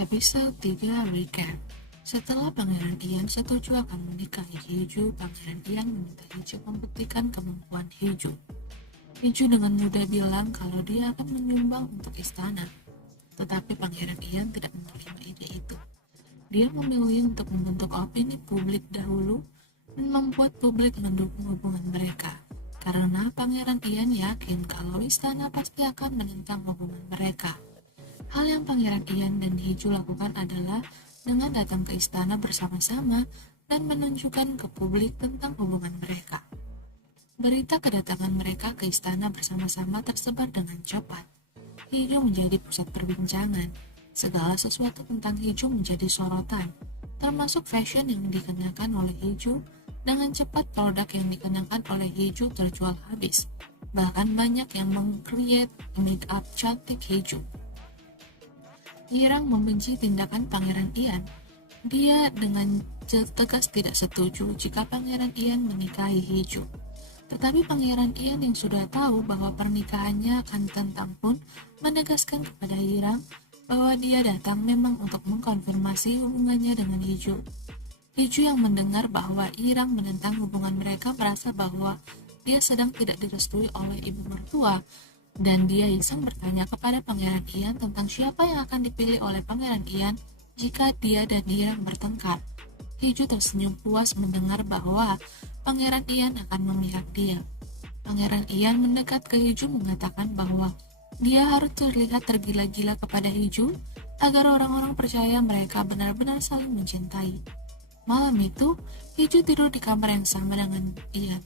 Episode 3 Recap. Setelah Pangeran Ian setuju akan menikahi Hiju, Pangeran Ian meminta Hiju membuktikan kemampuan Hiju. Hiju dengan mudah bilang kalau dia akan menyumbang untuk istana. Tetapi Pangeran Ian tidak menerima ide itu. Dia memilih untuk membentuk opini publik dahulu dan membuat publik mendukung hubungan mereka. Karena Pangeran Ian yakin kalau istana pasti akan menentang hubungan mereka. Hal yang Pangeran Ian dan Hiju lakukan adalah dengan datang ke istana bersama-sama dan menunjukkan ke publik tentang hubungan mereka. Berita kedatangan mereka ke istana bersama-sama tersebar dengan cepat. Hiju menjadi pusat perbincangan. Segala sesuatu tentang Hiju menjadi sorotan, termasuk fashion yang dikenakan oleh Hiju. Dengan cepat produk yang dikenakan oleh Hiju terjual habis. Bahkan banyak yang meng-create make up cantik Hiju. Irang membenci tindakan Pangeran Ian. Dia dengan tegas tidak setuju jika Pangeran Ian menikahi Hiju. Tetapi Pangeran Ian yang sudah tahu bahwa pernikahannya akan tentang pun menegaskan kepada Irang bahwa dia datang memang untuk mengkonfirmasi hubungannya dengan Hiju. Hiju yang mendengar bahwa Irang menentang hubungan mereka merasa bahwa dia sedang tidak direstui oleh ibu mertua. Dan dia iseng bertanya kepada Pangeran Ian tentang siapa yang akan dipilih oleh Pangeran Ian jika dia dan Irang bertengkar. Hiju tersenyum puas mendengar bahwa Pangeran Ian akan memihak dia. Pangeran Ian mendekat ke Hiju mengatakan bahwa dia harus terlihat tergila-gila kepada Hiju agar orang-orang percaya mereka benar-benar saling mencintai. Malam itu, Hiju tidur di kamar yang sama dengan Ian.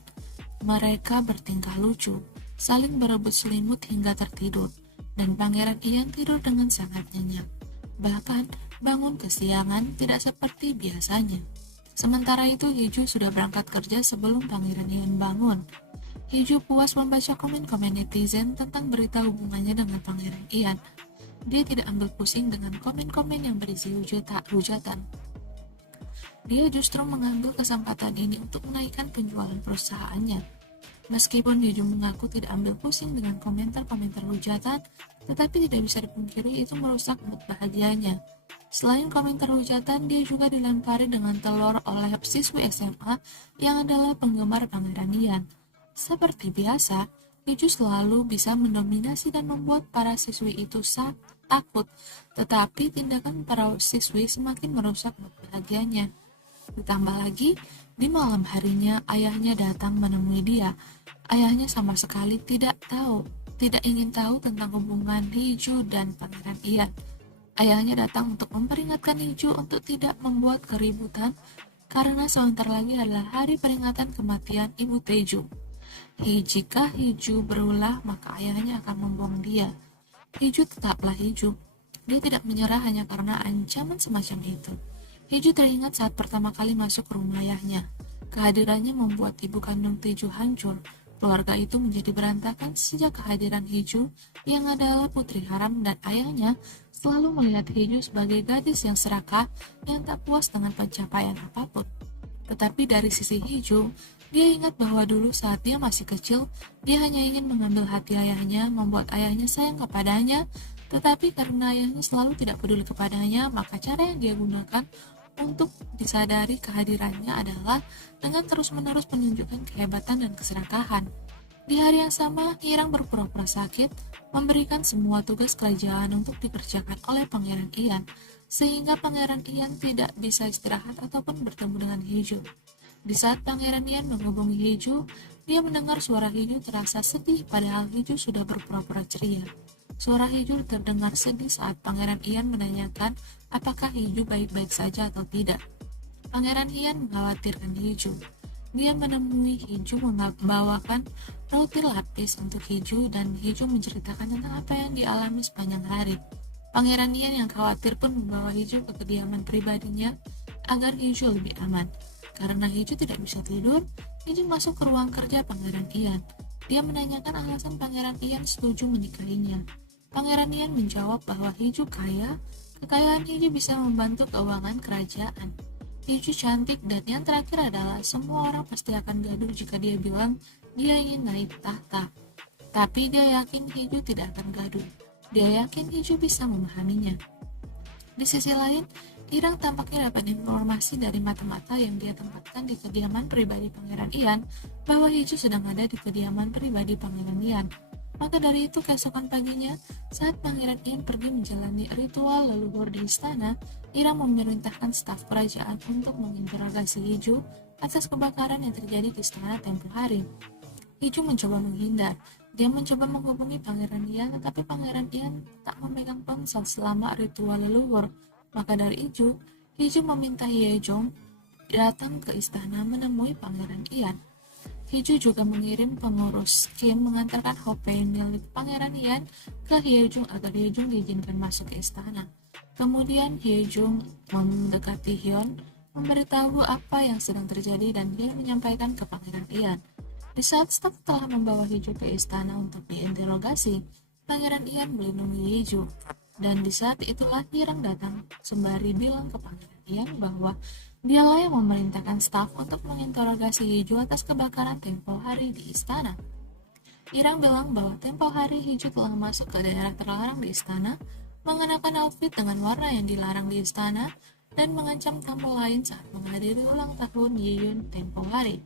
Mereka bertingkah lucu, saling berebut selimut hingga tertidur, dan Pangeran Ian tidur dengan sangat nyenyak. Bahkan, bangun kesiangan tidak seperti biasanya. Sementara itu, Hiju sudah berangkat kerja sebelum Pangeran Ian bangun. Hiju puas membaca komen-komen netizen tentang berita hubungannya dengan Pangeran Ian. Dia tidak ambil pusing dengan komen-komen yang berisi hujatan. Dia justru mengambil kesempatan ini untuk menaikkan penjualan perusahaannya. Meskipun Hiju mengaku tidak ambil pusing dengan komentar-komentar hujatan, tetapi tidak bisa dipungkiri itu merusak mood bahagianya. Selain komentar hujatan, dia juga dilempari dengan telur oleh siswi SMA yang adalah penggemar Pangeran Ian. Seperti biasa, Hiju selalu bisa mendominasi dan membuat para siswi itu takut, tetapi tindakan para siswi semakin merusak mood bahagianya. Ditambah lagi, di malam harinya ayahnya datang menemui dia. Ayahnya sama sekali tidak ingin tahu tentang hubungan Hiju dan Pangeran Ian. Ayahnya datang untuk memperingatkan Hiju untuk tidak membuat keributan karena sebentar lagi adalah hari peringatan kematian ibu Teju. Jika Hiju berulah, maka ayahnya akan membuang dia. Hiju tetaplah Hiju. Dia tidak menyerah hanya karena ancaman semacam itu. Hiju teringat saat pertama kali masuk ke rumah ayahnya. Kehadirannya membuat ibu kandung Teju hancur. Keluarga itu menjadi berantakan sejak kehadiran Hiju yang adalah putri haram, dan ayahnya selalu melihat Hiju sebagai gadis yang serakah yang tak puas dengan pencapaian apapun. Tetapi dari sisi Hiju, dia ingat bahwa dulu saat dia masih kecil, dia hanya ingin mengambil hati ayahnya, membuat ayahnya sayang kepadanya, tetapi karena ayahnya selalu tidak peduli kepadanya, maka cara yang dia gunakan untuk disadari kehadirannya adalah dengan terus-menerus menunjukkan kehebatan dan keserakahan. Di hari yang sama, Irang berpura-pura sakit, memberikan semua tugas kerajaan untuk dikerjakan oleh Pangeran Ian, sehingga Pangeran Ian tidak bisa istirahat ataupun bertemu dengan Hiju. Di saat Pangeran Ian menghubungi Hiju, dia mendengar suara Hiju terasa sedih padahal Hiju sudah berpura-pura ceria. Suara Hiju terdengar sedih saat Pangeran Ian menanyakan apakah Hiju baik-baik saja atau tidak. Pangeran Ian mengkhawatirkan Hiju. Dia menemui Hiju membawakan roti lapis untuk Hiju, dan Hiju menceritakan tentang apa yang dialami sepanjang hari. Pangeran Ian yang khawatir pun membawa Hiju ke kediaman pribadinya agar Hiju lebih aman. Karena Hiju tidak bisa tidur, Hiju masuk ke ruang kerja Pangeran Ian. Dia menanyakan alasan Pangeran Ian setuju menikahinya. Pangeran Ian menjawab bahwa Hiju kaya, kekayaan Hiju bisa membantu keuangan kerajaan. Hijau cantik, dan yang terakhir adalah semua orang pasti akan gaduh jika dia bilang dia ingin naik tahta. Tapi dia yakin Hijau tidak akan gaduh. Dia yakin Hijau bisa memahaminya. Di sisi lain, Irang tampaknya dapat informasi dari mata-mata yang dia tempatkan di kediaman pribadi Pangeran Ian bahwa Hijau sedang ada di kediaman pribadi Pangeran Ian. Maka dari itu keesokan paginya, saat Pangeran Ian pergi menjalani ritual leluhur di istana, Irang memerintahkan staf kerajaan untuk menginterogasi Hijau atas kebakaran yang terjadi di istana tempo hari. Hijau mencoba menghindar. Dia mencoba menghubungi Pangeran Ian, tetapi Pangeran Ian tak memegang ponsel selama ritual leluhur. Maka dari itu, Hijau meminta Yejong datang ke istana menemui Pangeran Ian. Hijau juga mengirim pengurus Kim mengantarkan Hopei milik Pangeran Ian ke Hyejung agar Hyejung diizinkan masuk ke istana. Kemudian Hyejung mendekati Hyun, memberitahu apa yang sedang terjadi dan dia menyampaikan ke Pangeran Ian. Di saat staf telah membawa Hijau ke istana untuk diinterogasi, Pangeran Ian melindungi Hijau. Dan di saat itulah Irang datang sembari bilang ke Pangeran Ian bahwa dialah yang memerintahkan staf untuk menginterogasi Hijau atas kebakaran tempo hari di istana. Irang bilang bahwa tempo hari Hijau telah masuk ke daerah terlarang di istana, mengenakan outfit dengan warna yang dilarang di istana, dan mengancam tamu lain saat menghadiri ulang tahun Yeyun tempo hari.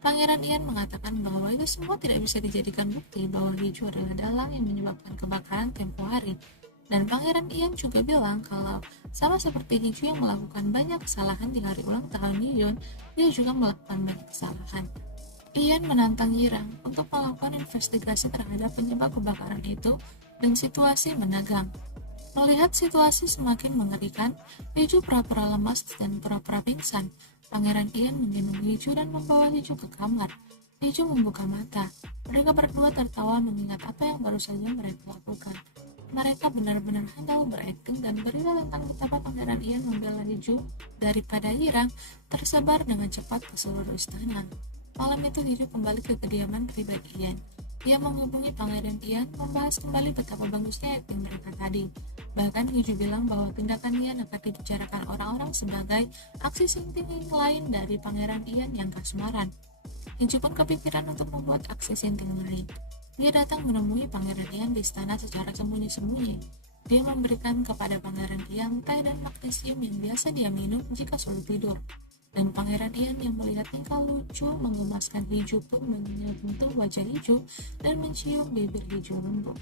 Pangeran Ian mengatakan bahwa itu semua tidak bisa dijadikan bukti bahwa Hijau adalah dalang yang menyebabkan kebakaran tempo hari. Dan Pangeran Ian juga bilang kalau sama seperti Hijau yang melakukan banyak kesalahan di hari ulang tahun Yeyun, dia juga melakukan banyak kesalahan. Ian menantang Yirang untuk melakukan investigasi terhadap penyebab kebakaran itu, dan situasi menegang. Melihat situasi semakin mengerikan, Hijau pura-pura lemas dan pura-pura pingsan. Pangeran Ian menggendong Hijau dan membawa Hijau ke kamar. Hijau membuka mata. Mereka berdua tertawa mengingat apa yang baru saja mereka lakukan. Mereka benar-benar handal berakting, dan berita tentang betapa Pangeran Ian membela Hijau daripada Yirang tersebar dengan cepat ke seluruh istana. Malam itu Hijau kembali ke kediaman pribadi Ian. Dia menghubungi Pangeran Ian, membahas kembali betapa bagusnya akting mereka tadi. Bahkan Hijau bilang bahwa tindakan Ian akan dibicarakan orang-orang sebagai aksi sinting lain dari Pangeran Ian yang kasmaran. Hijau pun kepikiran untuk membuat aksi sinting lain. Dia datang menemui Pangeran Ian di istana secara sembunyi-sembunyi. Dia memberikan kepada Pangeran Ian teh dan magnesium yang biasa dia minum jika sulit tidur. Dan Pangeran Ian yang melihat tingkah lucu mengemaskan Hijau pun menyentuh wajah Hijau dan mencium bibir Hijau lembut.